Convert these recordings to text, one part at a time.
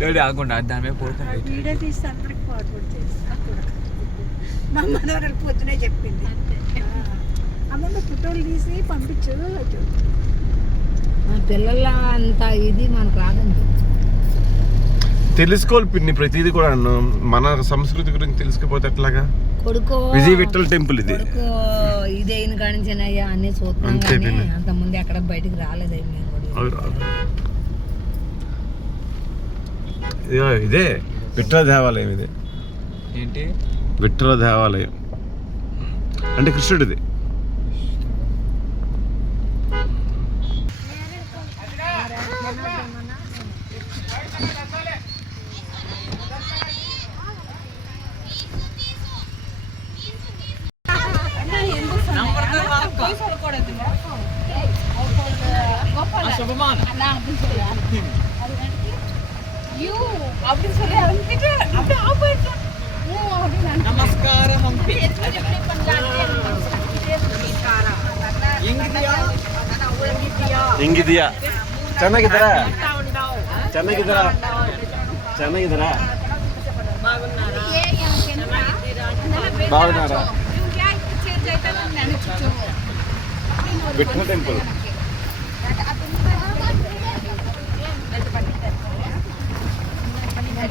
Daddy ఆగకుండా దాని మీద పోతుంది. వీడియో తీస్తే అందరికి ఫార్వర్డ్ చేస్తా. మా మనవరాలు పొద్దునే చెప్పింది, అమ్మమ్మ ఫోటోలు తీసి పంపించు. పిల్లల అంత ఇది మనకు రాదండి. తెలుసుకోవాలి పిన్ని ప్రతిదీ కూడా. మన సంస్కృతి గురించి తెలుసుకుపోతే ఎట్లాగా. కొడుకు విజయ విఠల్ టెంపుల్ ఇది. కొడుకు ఇది అయిన కానించినయ్యా అన్ని చూస్తున్నాం కానీ అంత ముందు ఎక్కడ బయటికి రాలేదయ్యి. ఇదే విఠల దేవాలయం. ఇది ఏంటి? విఠల దేవాలయం అంటే కృష్ణుడిది. నమస్కారం. ಹೆಂಗಿದೀಯಾ? ಚೆನ್ನಾಗಿದ್ದೀರಾ? ಚೆನ್ನಾಗಿದ್ದೀರಾ? ಚೆನ್ನಾಗಿದ್ದೀರಾ? బాగున్నారా? విఠల టెంపుల్.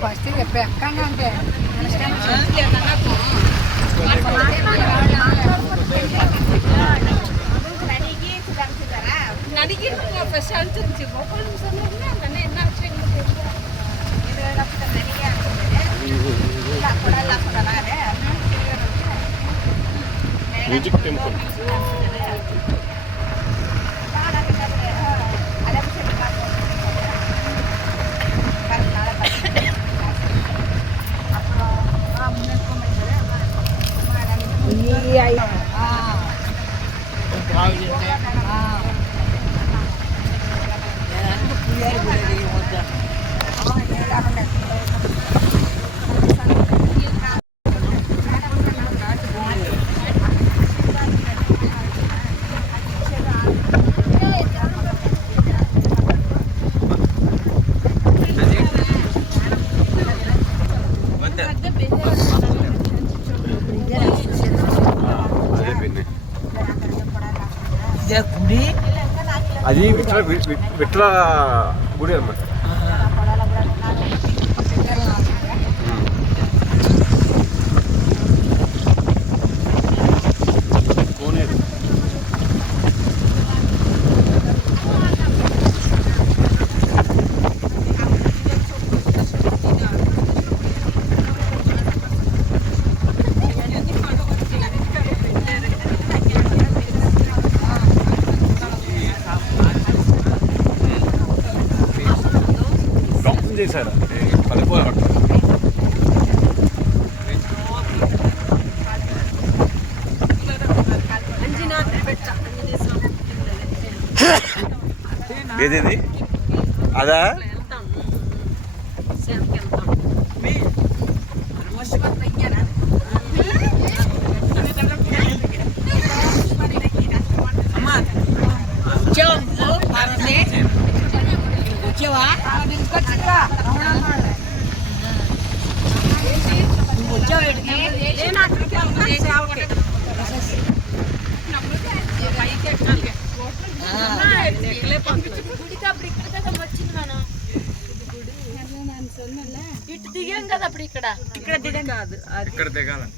ఫస్ట్ చెప్పాను అంటే మ్యూజిక్ టెంపుల్. గుడి అది విఠల గుడి అన్నమాట. చేశారు పదిపోయి ఏదేది అదా? ఇటు దిగాం కదా అప్పుడు. ఇక్కడ దిగం కాదు, ఇక్కడ దిగాలంట.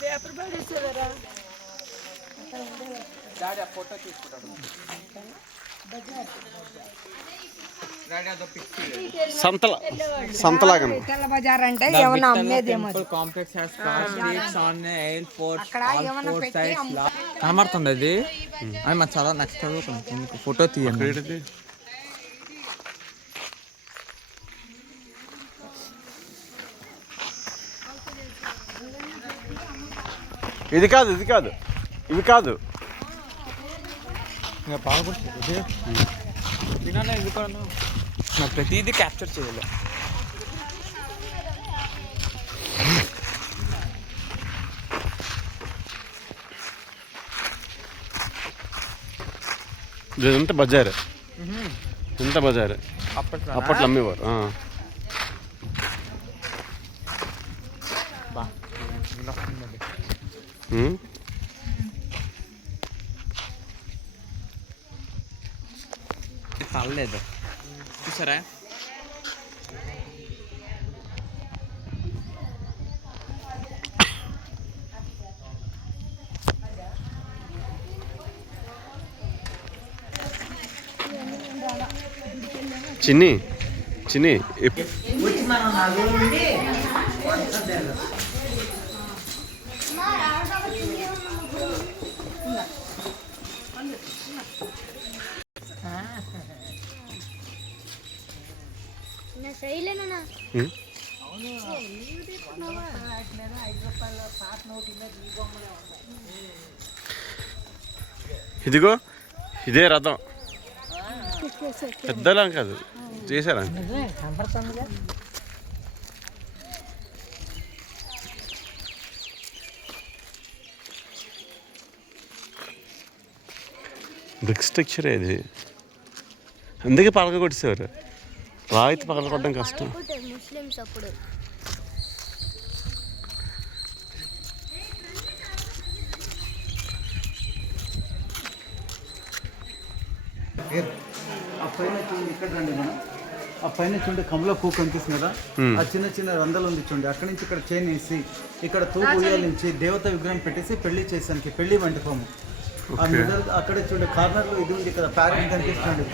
పేపర్ పడేసేవారా? డాడీ ఆ ఫోటో తీసుకుంటాడు. సంతలాగా విఠల బజార్ అంటే ఏమన్నా అమ్మేదేమో. కాంప్లెక్స్ కనబడుతుంది అది. అది మాకు చాలా నెక్స్ట్ ఫోటో తీయండి. ఇది కాదు ఇది కాదు ఇవి కాదు. ఇంకా బాగా కొడుతుంది తిన్నా ఇది కూడా నాకు ప్రతిదీ క్యాప్చర్ చేయాలి. ఇదంతా బజారు, ఎంత బజారు అప్పట్లో అమ్మేవారు. చాలలేదు చూసారా? చిన్ని చిన్ని ఇదిగో ఇదే రథం, పెద్దలా కాదు చేశారా? బ్రిక్ స్ట్రక్చరే ఇది, అందుకే పలక కొట్టేసేవారు. రాయితీ పగల కొట్టడం కష్టం. ముస్లిమ్స్ అప్పుడు ఆ పైన చూడండి, ఇక్కడ రండి మనం. ఆ పైన చూడండి కమల పువ్వు కనిపిస్తుంది కదా, ఆ చిన్న చిన్న రంధ్రాలు ఉంది చూడండి. అక్కడి నుంచి ఇక్కడ చైన్ వేసి ఇక్కడ తూపు ఉయ్యాల నుంచి దేవత విగ్రహం పెట్టేసి పెళ్లి చేసానికి పెళ్లి మంటపము. అక్కడే చూడండి కార్నర్ లో ఇది ఉంది కదా, ప్యారెంట్ కనిపిస్తుంది.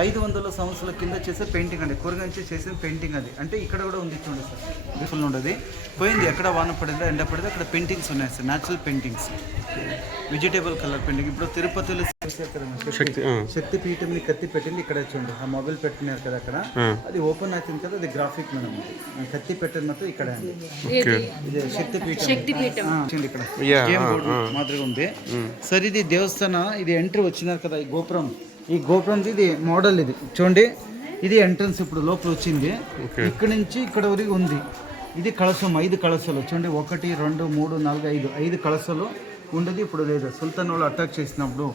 500 సంవత్సరాల కింద చేసే పెయింటింగ్ అండి, కూరగాయ చేసే పెయింటింగ్ అది. అంటే ఇక్కడ కూడా ఉంది చూడండి సార్, బ్యూటిఫుల్ ఉండదు. పోయింది ఎక్కడ వాన పడిందో ఎండ పడిందో అక్కడ పెయింటింగ్స్ ఉన్నాయి sir, natural paintings, vegetable colour painting. ఇప్పుడు తిరుపతిలో శక్తి పీఠంని కత్తి పెట్టింది ఇక్కడ చూడండి, ఆ మొబైల్ పెట్టినారు కదా అక్కడ, అది ఓపెన్ అవుతుంది కదా, అది గ్రాఫిక్ మేడం. కత్తి పెట్టిన మాత్రం ఇక్కడ ఇది శక్తి పీఠం ఇక్కడ గేమ్ బోర్డు మాదిరిగా ఉంది సార్. ఇది దేవస్థానం, ఇది ఎంట్రీ వచ్చినారు కదా, ఈ గోపురం, ఈ గోపురం ఇది మోడల్, ఇది చూడండి, ఇది ఎంట్రన్స్ ఇప్పుడు లోపల వచ్చింది. ఇక్కడ నుంచి ఇక్కడ వరకు ఉంది. ఇది కలశం, 5 కలశాలు చూడండి, 1 2 3 4 5 కలశాలు ఉండదు. ఇప్పుడు లేదు, సుల్తాన్ వాళ్ళు అటాక్ చేసినప్పుడు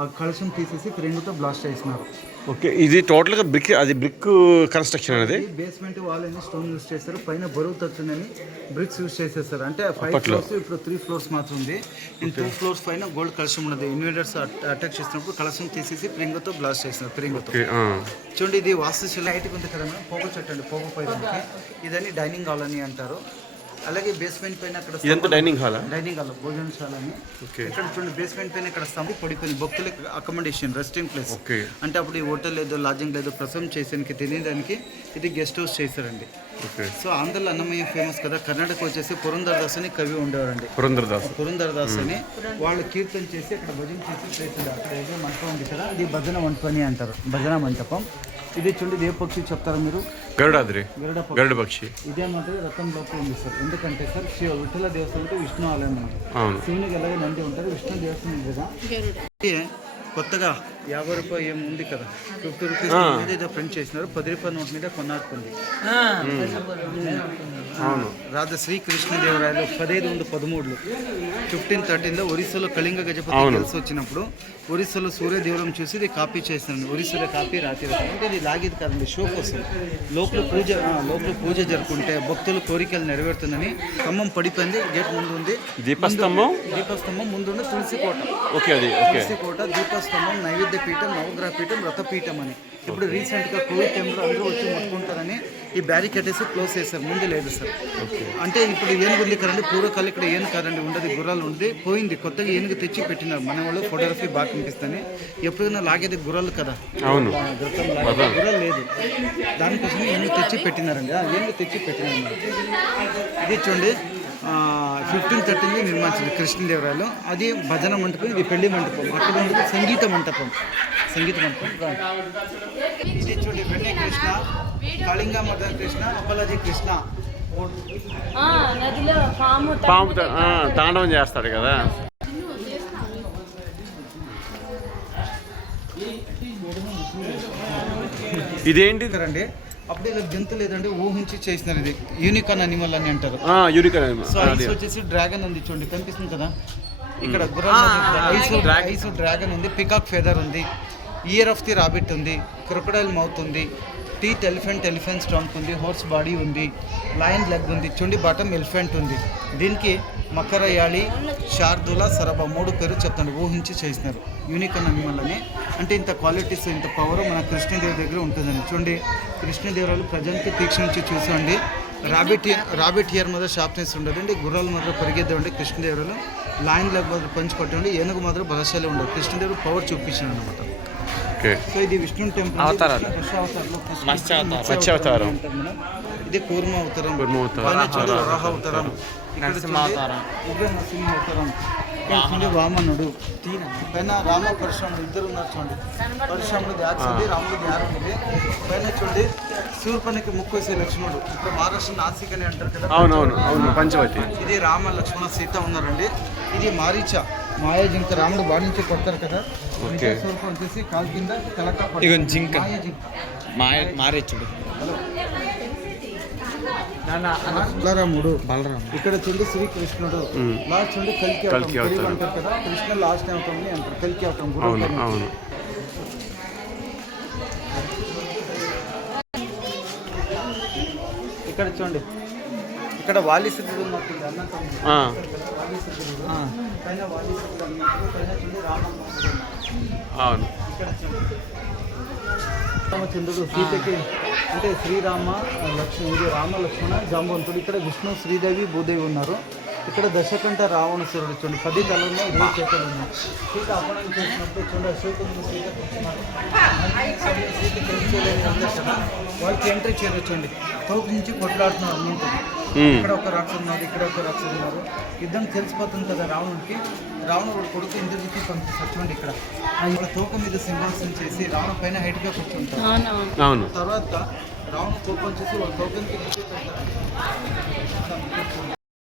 ఆ కలశం తీసేసి పెరుగుతో బ్లాస్ట్ చేసినారు. ఓకే, ఇది టోటల్గా బ్రిక్, అది బ్రిక్ కన్స్ట్రక్షన్ అనేది. బేస్మెంట్ వాల్ అని స్టోన్ యూస్ చేస్తారు, పైన బరువు తట్టునని బ్రిక్స్ యూస్ చేసేస్తారు. అంటే 5 ఫ్లోర్స్, ఇప్పుడు 3 ఫ్లోర్స్ మాత్రం ఉంది. 2 ఫ్లోర్స్ పైన గోల్డ్ కలశం ఉన్నది. ఇన్వేడర్స్ అటాక్ చేసినప్పుడు కలశం తీసేసి పెరుగుతో బ్లాస్ట్ చేసినారు. పెరుగుతో చూడండి, ఇది వాస్తుశిల లైట్గా ఉంది కదా మేడం, పోగ చెట్టు అండి, పోగ పైన ఇదని డైనింగ్ హాల్ అని అంటారు. అలాగే బేస్మెంట్ పైన అక్కడ డైనింగ్ హాల్, భోజనశాల అని. ఇక్కడ చూడండి బేస్మెంట్ పైన ఇక్కడ స్తంభం పడిపోయింది, భక్తులకి అకామిడేషన్, రెస్టింగ్ ప్లేస్. అంటే అప్పుడు ఈ హోటల్ లేదు, లాడ్జింగ్ లేదు, ప్రసవం చేసేదానికి తినేదానికి ఇది గెస్ట్ హౌస్ చేశారండి. సో ఆంధ్రలో అన్నమయ్య ఫేమస్ కదా, కర్ణాటక వచ్చేసి పురంధరదాస్ అని కవి ఉండేవారండి. పురంధరదాస్ అని వాళ్ళు కీర్తన చేసి అక్కడ భజన చేసి చేశారు. అక్కడ ఏదో మంటపం ఉంది కదా, ఇది భజన మంటపం అంటారు, భజన మంటపం. ఇది చూడండి, ఏ పక్షి చెప్తారా మీరు? గరుడ పక్షి. ఇదే మాత్రం రథం లోపల ఉంది సార్. ఎందుకంటే సార్ విఠల దేవస్థానం విష్ణు ఆలయం అన్నమాట. శివునికి ఎలాగే నంది ఉంటారు, విష్ణు దేవస్థానం కదా. కొత్తగా 50 రూపాయలు ఏమి ఉంది కదా, 50 రూపీస్ మీద ఏదో ప్రింట్ చేసినారు, 10 రూపాయల నోట్ మీద కొన్నాడుతుంది. రాజా శ్రీకృష్ణదేవరాయలు 1513 1513లో ఒరిస్సాలో కళింగ గజపతి కలిసి వచ్చినప్పుడు ఒరిస్సాలో సూర్యదేవరం చూసి ఇది కాపీ చేస్తున్నాను. ఒరిస్సాలో కాపీ రాత్రి అంటే ఇది లాగేది కాదండి, షో కోసం. లోపల పూజ జరుపుకుంటే భక్తుల కోరికలు నెరవేరుతుందని స్తంభం పడిపోయింది. గేట్ ముందు ఉంది దీపస్తంభం ముందు ఉంది తులసి కోట, దీపస్తంభం, నైవేద్య పీఠం, నవగ్రహ పీఠం, రథపీఠం అని. ఇప్పుడు రీసెంట్గా కోవిడ్ టైంలో అందరూ వచ్చి ముట్టుకుంటారని ఈ బ్యారికేడ్ వేసి క్లోజ్ చేశారు, ముందు లేదు సార్. అంటే ఇప్పుడు ఏనుగు ఉంది కదండి, పూర్వకాలం ఇక్కడ ఏనుగు కాదండి ఉండదు, గుర్రాలు ఉంది, పోయింది. కొత్తగా ఏనుగు తెచ్చి పెట్టినారు, మన వాళ్ళు ఫోటోగ్రఫీ బాగా కనిపిస్తాయి. ఎప్పుడైనా లాగేది గుర్రాలు కదా, గుర్రాలు లేదు, దానికోసం ఏనుగు తెచ్చి పెట్టినారండి, ఏనుగు తెచ్చి పెట్టినారు. ఇది చూడండి 1513 నిర్మించింది కృష్ణదేవరాయలు. అది భజన మంటపం, ఇది పెళ్లి మంటపం. అక్కడ ఉండదు సంగీత మంటపం. ఇది చూడండి, వెంకట కృష్ణ, కళింగ మదన కృష్ణ, అప్పలాజీ కృష్ణ. నదిలో పాము పాము తాండవం చేస్తాడు కదా. ఇదేంటి అండి అప్పుడు ఇలా జంతువు లేదంటే ఊహించి చేసినారు. ఇది యూనికాన్ అనిమల్ అని అంటారు. సో ఐస్ వచ్చేసి డ్రాగన్ ఉంది చూడండి, కనిపిస్తుంది కదా ఇక్కడ ఐస్ డ్రాగన్ ఉంది, పికాక్ ఫెదర్ ఉంది, ఇయర్ ఆఫ్ ది రాబిట్ ఉంది, క్రొకడైల్ మౌత్ ఉంది, టీత్ ఎలిఫెంట్ స్టాంక్ ఉంది, హార్స్ బాడీ ఉంది, లయన్ లెగ్ ఉంది, చుండి బాటం ఎలిఫెంట్ ఉంది. దీనికి మకర యాళి, శార్దుల, సరబ 3 పేరు చెప్తాను, ఊహించి చేసినారు. యూనికాన్ అనిమల్ అని అంటే ఇంత క్వాలిటీస్ ఇంత పవర్ మన కృష్ణదేవి దగ్గర ఉంటుందండి. చూడండి కృష్ణదేవరాయలు ప్రజెంట్కి తీక్ష నుంచి చూసండి. రాబిట్ ఇయర్ మాత్రం షార్ప్నెస్ ఉండదండి, గుర్రాలు మాత్రం పరిగెద్దండి. కృష్ణదేవరాయలు లయన్ లెగ్ మాత్రం పంచి పట్టండి, ఏనుగు మాత్రం బలశాలి ఉండదు. కృష్ణదేవుడు పవర్ చూపించాడు అనమాట. సో ఇది విష్ణు టెంపుల్ మత్స్యావతారం, ఇది కూర్మ అవతారం, వరాహ అవతారం, నరసింహ అవతారం, వామనుడు, పైన రామ పరశురాముడు ఇద్దరు ఉన్నారు చూడండి. పరశురాముడు ధ్యాస ఉంది, రాముడు ధ్యానం ఉంది. పైన చూడండి శూర్పణకి ముక్కు వేసే లక్ష్మణుడు, ఇక్కడ మహారాష్ట్ర నాసిక్ అని అంటారు కదా. అవును పంచవతి. ఇది రామ లక్ష్మణ సీత ఉన్నారండి. ఇది మారీచ మాయ జింక, రాముడు బాడి నుంచి కొడతారు కదా. శూర్పం వచ్చేసి కాలు కింద తలక జింక మారేచుడు. బలరాముడు, ఇక్కడ చూడండి శ్రీకృష్ణుడు, లాస్ట్ చూడండి కల్కి అవతారం అంటారు కదా. కృష్ణ లాస్ట్ అవుతుంది అంటారు, కల్కి అవతారం. ఇక్కడ చూడండి ఇక్కడ వాలీసుడు ఉన్నట్టుంది, అన్నతమ్ముడు పైన వాలీసుడు అన్నట్టు, పైన చూడండి రామచంద్రుడు. ఇక్కడ చూడండి రామచంద్రుడు సీతకి అంటే శ్రీరామ లక్ష్మణ్, ఇది రామ లక్ష్మణ జాంబవంతుడు. ఇక్కడ విష్ణు శ్రీదేవి భూదేవి ఉన్నారు. ఇక్కడ దశకంఠ రావణసురుడు చూడండి, 10 తలల్లో 20 చేతులు ఉన్నాయి. సీత అపహరణ చేసినప్పుడు చూడండి అశోకుడు సీత తెలియలేని కదా, వాళ్ళకి ఎంట్రీ చేయొచ్చండి. తోపు నుంచి కొట్లాడుతున్నారు అన్నింటికి. ఇక్కడ ఒక రాక్షసు ఉన్నారు, ఇక్కడ ఒక రాక్షసు ఉన్నారు. యుద్ధం తెలిసిపోతుంది కదా రావణుడికి. రావణుడు కొడుకు ఇంద్రజిత్కి పంపిస్తారు చూడండి. ఇక్కడ తోక మీద సింహాసనం చేసి రావణ పైన హైట్గా కూర్చుంటారు. తర్వాత రావణ కోపం చేసి వాళ్ళ తోకనికి